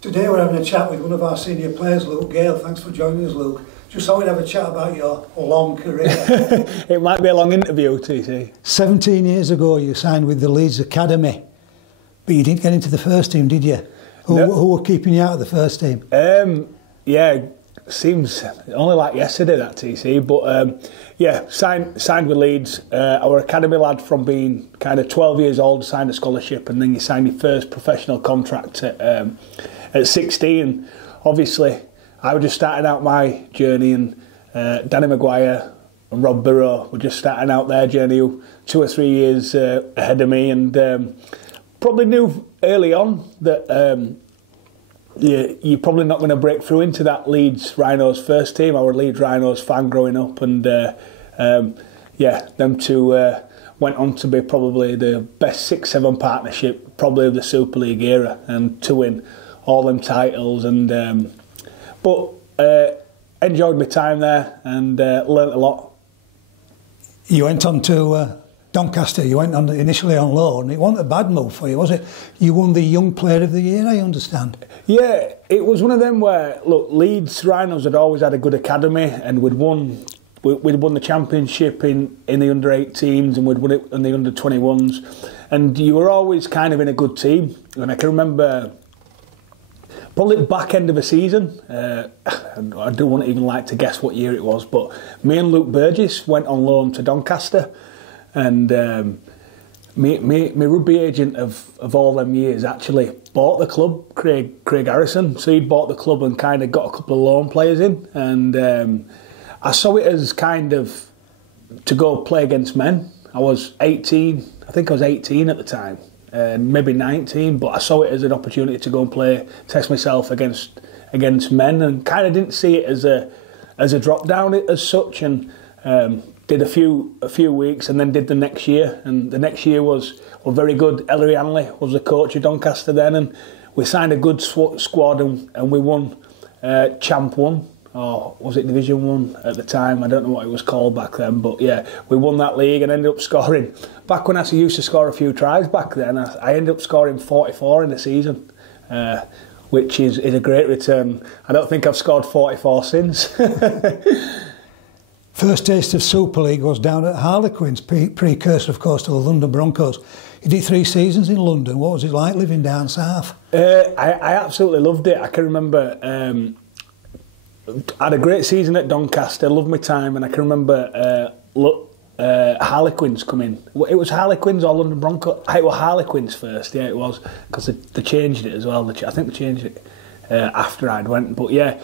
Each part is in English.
Today we're having a chat with one of our senior players, Gale. Thanks for joining us, Luke. Just thought we'd have a chat about your long career. It might be a long interview, TC. 17 years ago you signed with the Leeds Academy, but you didn't get into the first team, did you? Who were keeping you out of the first team? Yeah, seems only like yesterday that, TC, but yeah, signed with Leeds. Our academy lad from being kind of 12 years old signed a scholarship, and then you signed your first professional contract at 16. Obviously, I was just starting out my journey, and Danny Maguire and Rob Burrow were just starting out their journey, 2 or 3 years ahead of me, and probably knew early on that you're probably not going to break through into that Leeds Rhinos first team. I was a Leeds Rhinos fan growing up, and yeah, them two went on to be probably the best 6-7 partnership probably of the Super League era, and to win all them titles, and but enjoyed my time there and learnt a lot. You went on to Doncaster. You went on initially on loan. It wasn't a bad move for you, was it? You won the Young Player of the Year, I understand. Yeah, it was one of them where, look, Leeds Rhinos had always had a good academy, and we'd won the championship in the under-18s, and we'd won it in the under-21s, and you were always kind of in a good team. And I can remember probably the back end of a season, I don't even like to guess what year it was, but me and Luke Burgess went on loan to Doncaster, and my rugby agent of all them years actually bought the club, Craig Harrison. So he'd bought the club and kind of got a couple of loan players in, and I saw it as kind of to go play against men. I was 18, I think I was 18 at the time, maybe 19, but I saw it as an opportunity to go and test myself against men, and kind of didn't see it as a drop down as such, and did a few weeks, and then did the next year, and the next year was very good. Ellery Hanley was the coach of Doncaster then, and we signed a good squad, and we won Champ 1, or was it Division 1 at the time? I don't know what it was called back then, but yeah, we won that league and ended up scoring. Back when I used to score a few tries back then, I ended up scoring 44 in the season, which is a great return. I don't think I've scored 44 since. First taste of Super League was down at Harlequins, precursor, of course, to the London Broncos. You did 3 seasons in London. What was it like living down south? I absolutely loved it. I can remember I had a great season at Doncaster, loved my time, and I can remember Harlequins coming. It was Harlequins or London Broncos? It was Harlequins first, yeah, it was, because they changed it as well. I think they changed it after I'd went, but yeah.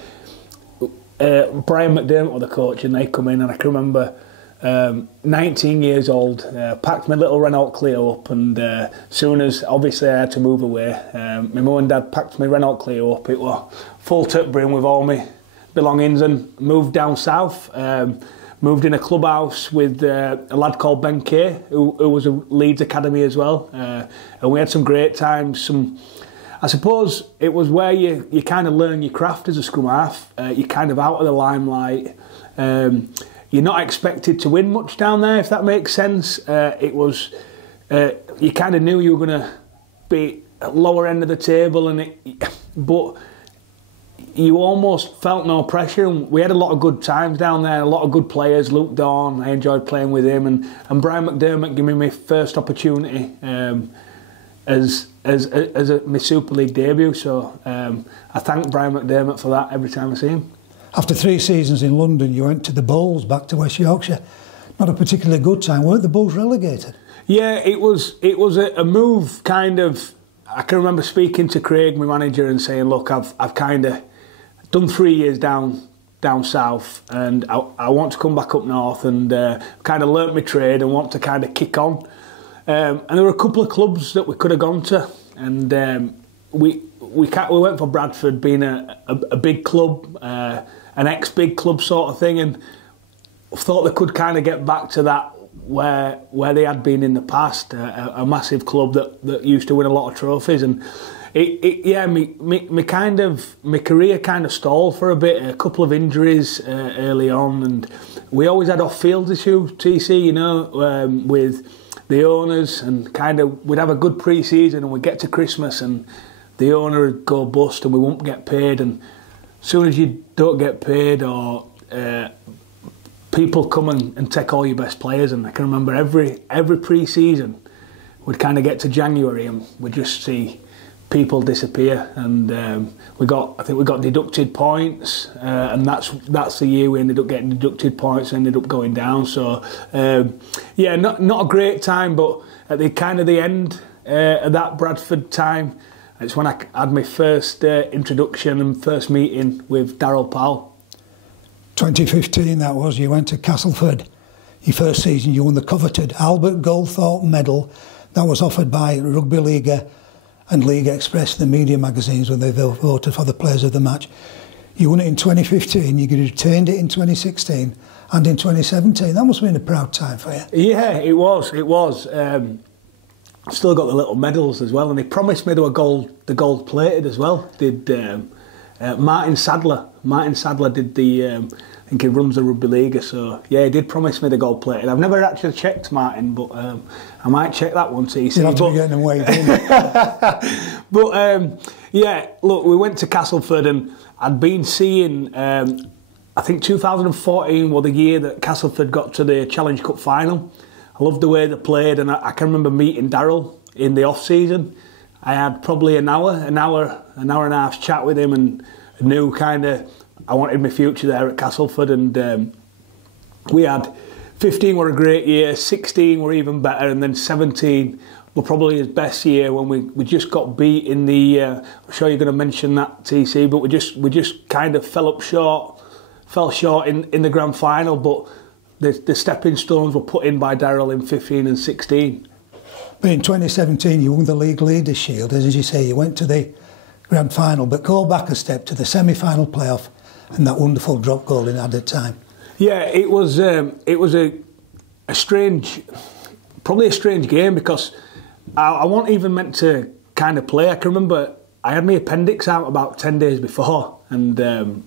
Brian McDermott was the coach, and they come in, and I can remember 19 years old, packed my little Renault Clio up, and soon as obviously I had to move away, my mum and dad packed my Renault Clio up. It was full to the brim with all my belongings, and moved down south, moved in a clubhouse with a lad called Ben Kay, who was a Leeds Academy as well, and we had some great times. I suppose it was where you kind of learn your craft as a scrum half. You're kind of out of the limelight. You're not expected to win much down there, if that makes sense. It was you kind of knew you were going to be at lower end of the table, but you almost felt no pressure. And we had a lot of good times down there, a lot of good players. Luke Dawn, I enjoyed playing with him, and Brian McDermott gave me my first opportunity as my Super League debut, so I thank Brian McDermott for that every time I see him. After 3 seasons in London, you went to the Bulls, back to West Yorkshire. Not a particularly good time. Weren't the Bulls relegated? Yeah, it was a move, kind of. I can remember speaking to Craig, my manager, and saying, look, I've kind of done 3 years down south, and I want to come back up north, and kind of learnt my trade and want to kind of kick on. And there were a couple of clubs that we could have gone to, and we went for Bradford, being a big club, an ex-big club sort of thing, and thought they could kind of get back to that where they had been in the past, a massive club that used to win a lot of trophies, and my career kind of stalled for a bit. A couple of injuries early on, and we always had off-field issues, TC, with the owners, and kind of we'd have a good pre-season and we'd get to Christmas and the owner would go bust and we won't get paid, and as soon as you don't get paid, or people come and take all your best players. And I can remember every pre-season we'd kind of get to January and we'd just see people disappear, and I think we got deducted points, and that's the year we ended up getting deducted points and ended up going down. So not a great time, but at the end of that Bradford time, it's when I had my first introduction and first meeting with Darryl Powell. 2015 that was. You went to Castleford. Your first season, you won the coveted Albert Goldthorpe Medal that was offered by Rugby League and League Express, the media magazines, when they voted for the players of the match. You won it in 2015, you retained it in 2016 and in 2017. That must have been a proud time for you. Yeah, it was. I've still got the little medals as well, and they promised me they were gold plated as well. Did Martin Sadler? Martin Sadler did the. I think he runs the Rugby League, so yeah, he did promise me the gold plated. I've never actually checked Martin, but I might check that one too. You'll have to be getting them weighed in. But look, we went to Castleford, and I'd been seeing. I think 2014 was the year that Castleford got to the Challenge Cup final. I loved the way they played, and I can remember meeting Darryl in the off season. I had probably an hour and a half chat with him, and knew kind of I wanted my future there at Castleford. And we had 15 were a great year, 16 were even better, and then 17 were probably his best year when we just got beat in the. I'm sure you're going to mention that, TC, but we just kind of fell short in the grand final, but. The stepping stones were put in by Darryl in 15 and 16. But in 2017 you won the League Leaders' Shield, as you say, you went to the grand final, but go back a step to the semi-final playoff and that wonderful drop goal in added time. Yeah, it was a strange, probably a strange game, because I wasn't even meant to kind of play. I can remember I had my appendix out about 10 days before, and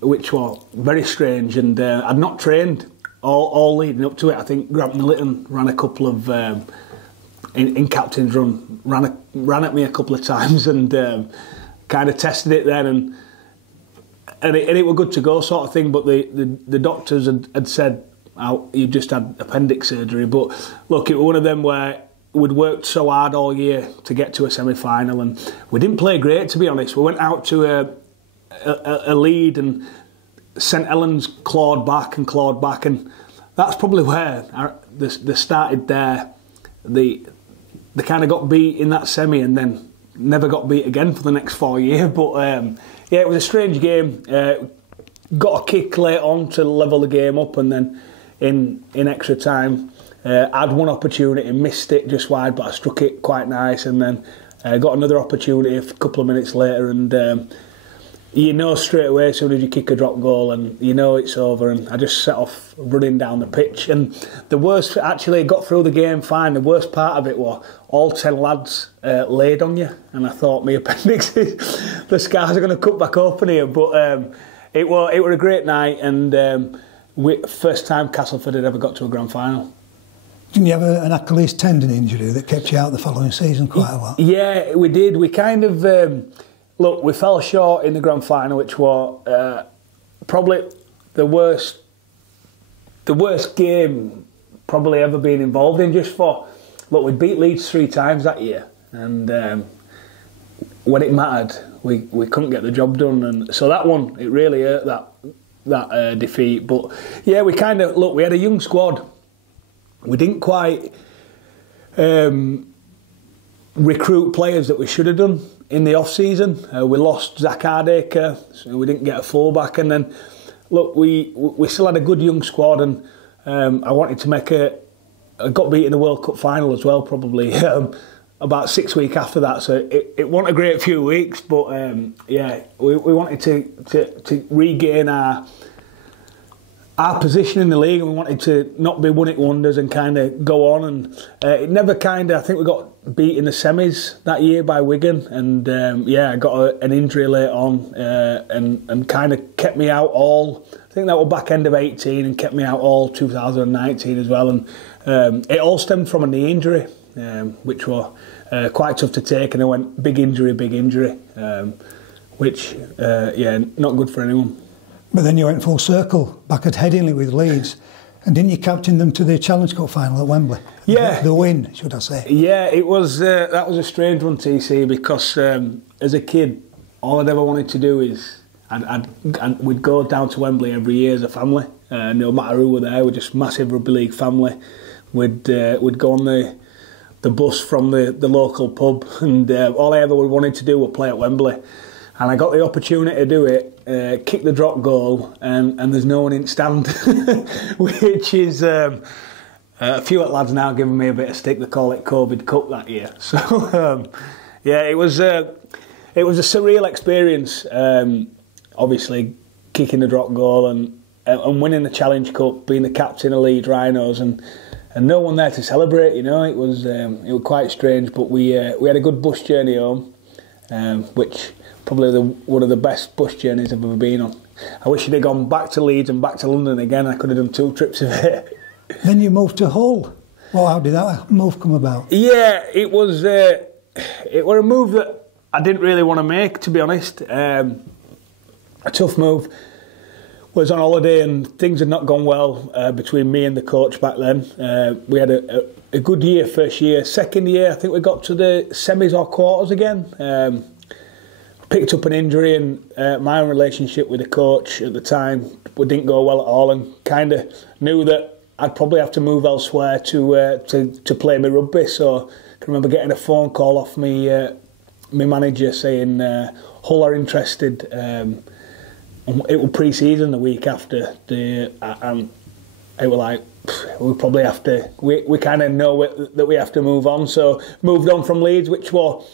which was very strange, and I'd not trained all leading up to it. I think Grant Litton ran a couple of in captain's run ran at me a couple of times, and kind of tested it then, and it was good to go sort of thing. But the doctors had said, oh, you just had appendix surgery. But look, it was one of them where we'd worked so hard all year to get to a semi-final, and we didn't play great, to be honest. We went out to a lead, and St Helens clawed back, and that's probably where they started there. They kind of got beat in that semi, and then never got beat again for the next 4 years. But it was a strange game. Got a kick late on to level the game up, and then in extra time, had one opportunity, missed it just wide, but I struck it quite nice, and then got another opportunity a couple of minutes later, and you know straight away as soon as you kick a drop goal, and you know it's over. And I just set off running down the pitch, and the worst, actually got through the game fine. The worst part of it was all 10 lads laid on you, and I thought my appendix, the scars are going to cut back open here. But it was a great night, and first time Castleford had ever got to a grand final. Didn't you have an Achilles tendon injury that kept you out the following season quite a lot? Yeah, we did. We kind of look, we fell short in the grand final, which was probably the worst game probably ever been involved in. Just for look, we beat Leeds 3 times that year, and when it mattered, we couldn't get the job done, and so that one, it really hurt, that defeat. But yeah, we kind of look, we had a young squad. We didn't quite recruit players that we should have done in the off season. We lost Zach Hardacre, so we didn't get a fullback, and then look, we still had a good young squad, and I wanted to make I got beat in the World Cup final as well, probably about 6 weeks after that. So it wasn't a great few weeks, but yeah, we wanted to regain our position in the league, and we wanted to not be one-hit wonders and kind of go on. And it never kind of, I think we got beat in the semis that year by Wigan, and yeah, I got an injury late on, and kind of kept me out all, I think that was back end of 18, and kept me out all 2019 as well. And it all stemmed from a knee injury, which was quite tough to take, and I went big injury, which not good for anyone. But then you went full circle back at Headingley with Leeds, and didn't you captain them to the Challenge Cup final at Wembley? Yeah, the win, should I say? Yeah, it was. That was a strange one, TC, because as a kid, all I'd ever wanted to do is we'd go down to Wembley every year as a family. No matter who were there, we're just massive rugby league family. We'd go on the bus from the local pub, and all I ever wanted to do was play at Wembley. And I got the opportunity to do it, kick the drop goal, and there's no one in stand, which is a few lads now giving me a bit of stick. They call it COVID Cup that year. So it was a surreal experience. Obviously, kicking the drop goal and winning the Challenge Cup, being the captain of Leeds Rhinos, and no one there to celebrate. You know, it was quite strange. But we had a good bus journey home, which. Probably one of the best bus journeys I've ever been on. I wish I'd have gone back to Leeds and back to London again. I could have done 2 trips of it. Then you moved to Hull. Well, how did that move come about? Yeah, it was a move that I didn't really want to make, to be honest. A tough move. Was on holiday and things had not gone well between me and the coach back then. We had a good year first year. Second year, I think we got to the semis or quarters again. Picked up an injury, and my own relationship with the coach at the time didn't go well at all, and kind of knew that I'd probably have to move elsewhere to play my rugby. So I can remember getting a phone call off my manager saying Hull are interested. It was pre-season the week after, and it was like we probably have to. We kind of know that we have to move on. So moved on from Leeds, which was.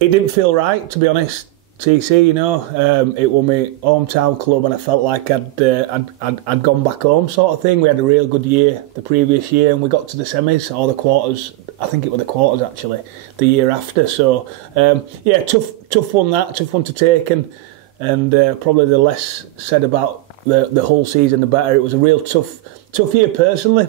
It didn't feel right, to be honest, TC, you know. It was my hometown club, and I felt like I'd gone back home, sort of thing. We had a real good year the previous year, and we got to the semis, or the quarters. I think it was the quarters, actually, the year after. So, tough one to take, and probably the less said about the whole season, the better. It was a real tough year personally.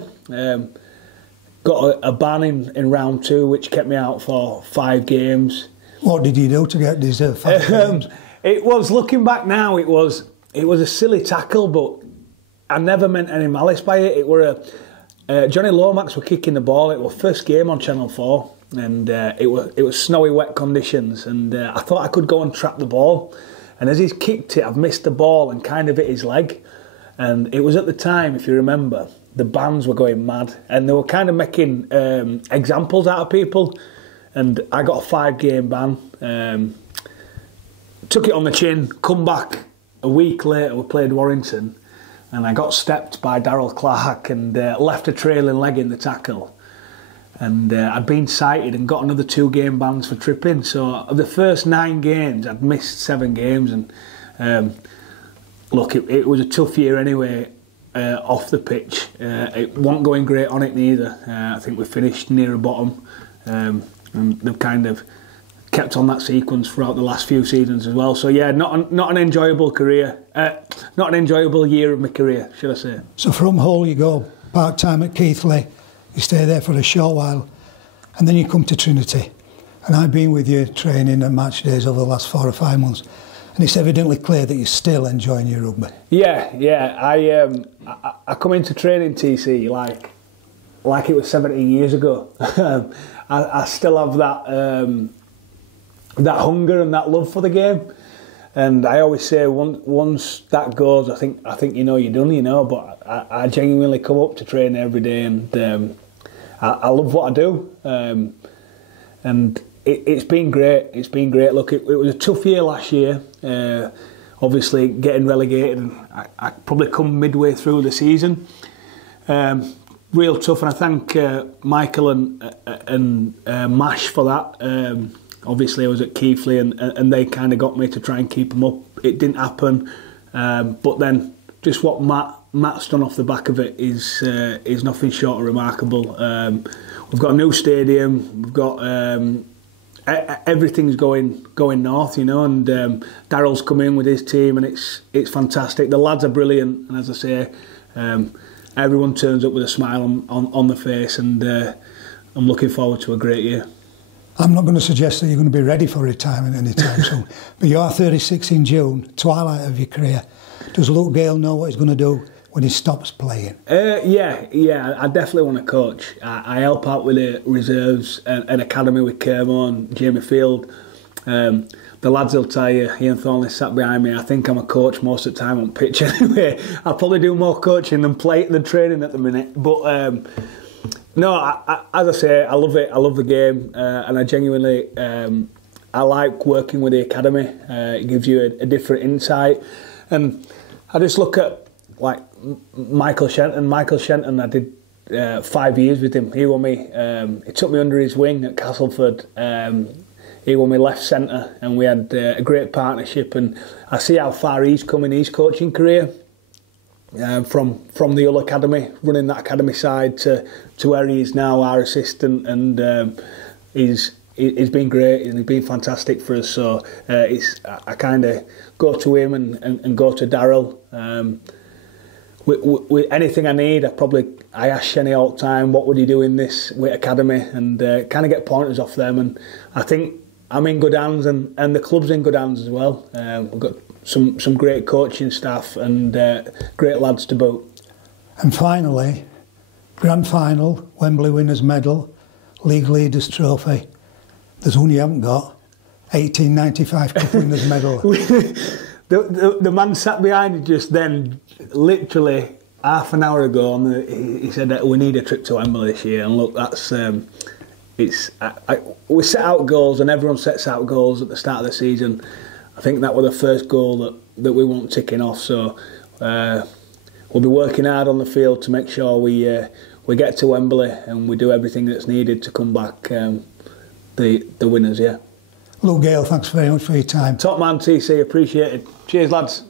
Got a ban in round 2, which kept me out for 5 games. What did you do to get these 5 games? It was, looking back now, it was a silly tackle, but I never meant any malice by it. It were Johnny Lomax were kicking the ball. It was first game on Channel 4, and it was snowy, wet conditions, and I thought I could go and trap the ball. And as he's kicked it, I've missed the ball and kind of hit his leg. And it was at the time, if you remember, the bands were going mad, and they were kind of making examples out of people. And I got a 5-game ban. Took it on the chin. Come back a week later, we played Warrington, and I got stepped by Darryl Clark and left a trailing leg in the tackle. And I'd been cited and got another 2-game bans for tripping. So of the first 9 games, I'd missed 7 games. And look, it was a tough year anyway. Off the pitch, it wasn't going great on it neither. I think we finished near the bottom. And they've kind of kept on that sequence throughout the last few seasons as well. So yeah, not an enjoyable career, not an enjoyable year of my career, should I say. So from Hull you go part-time at Keighley, you stay there for a short while, and then you come to Trinity. And I've been with you training at match days over the last 4 or 5 months, and it's evidently clear that you're still enjoying your rugby. Yeah. I come into training, TC, like it was 17 years ago. I still have that hunger and that love for the game, and I always say once that goes, I think you know you're done, you know. But I genuinely come up to train every day, and I love what I do, and it's been great. It's been great. Look, it was a tough year last year. Obviously, getting relegated, and I probably come midway through the season. Real tough, and I thank Michael and Mash for that. Obviously, I was at Keighley, and they kind of got me to try and keep them up. It didn't happen, but then just what Matt's done off the back of it is nothing short of remarkable. We've got a new stadium. We've got everything's going north, you know. And Darryl's come in with his team, and it's fantastic. The lads are brilliant, and as I say. Everyone turns up with a smile on the face, and I'm looking forward to a great year. I'm not going to suggest that you're going to be ready for retirement anytime soon, but you are 36 in June, twilight of your career. Does Luke Gale know what he's going to do when he stops playing? Yeah, I definitely want to coach. I help out with the reserves and academy with Kermo and Jamie Field. The lads will tell you, Ian Thornley sat behind me, I think I'm a coach most of the time on pitch anyway. I'll probably do more coaching than training at the minute. But no, as I say, I love it. I love the game, and I genuinely I like working with the academy. It gives you a different insight, and I just look at like Michael Shenton. I did 5 years with him. He won me. He took me under his wing at Castleford. He won me left centre, and we had a great partnership. And I see how far he's come in his coaching career. From the Hull Academy, running that academy side to where he is now, our assistant, and he's been great and he's been fantastic for us. So I kind of go to him and go to Darryl. With anything I need, I ask Shenny all the time, what would he do in this with academy, and kind of get pointers off them. And I think I'm in good hands, and the club's in good hands as well. We've got some great coaching staff and great lads to boot. And finally, grand final, Wembley winners medal, league leaders trophy. There's one you haven't got, 1895 cup winners medal. The man sat behind me just then, literally half an hour ago, and he said that we need a trip to Wembley this year. And look, that's we set out goals, and everyone sets out goals at the start of the season. I think that was the first goal that we want ticking off. So we'll be working hard on the field to make sure we get to Wembley and we do everything that's needed to come back the winners. Yeah. Luke Gale, thanks very much for your time. Top man, TC, appreciate it. Cheers, lads.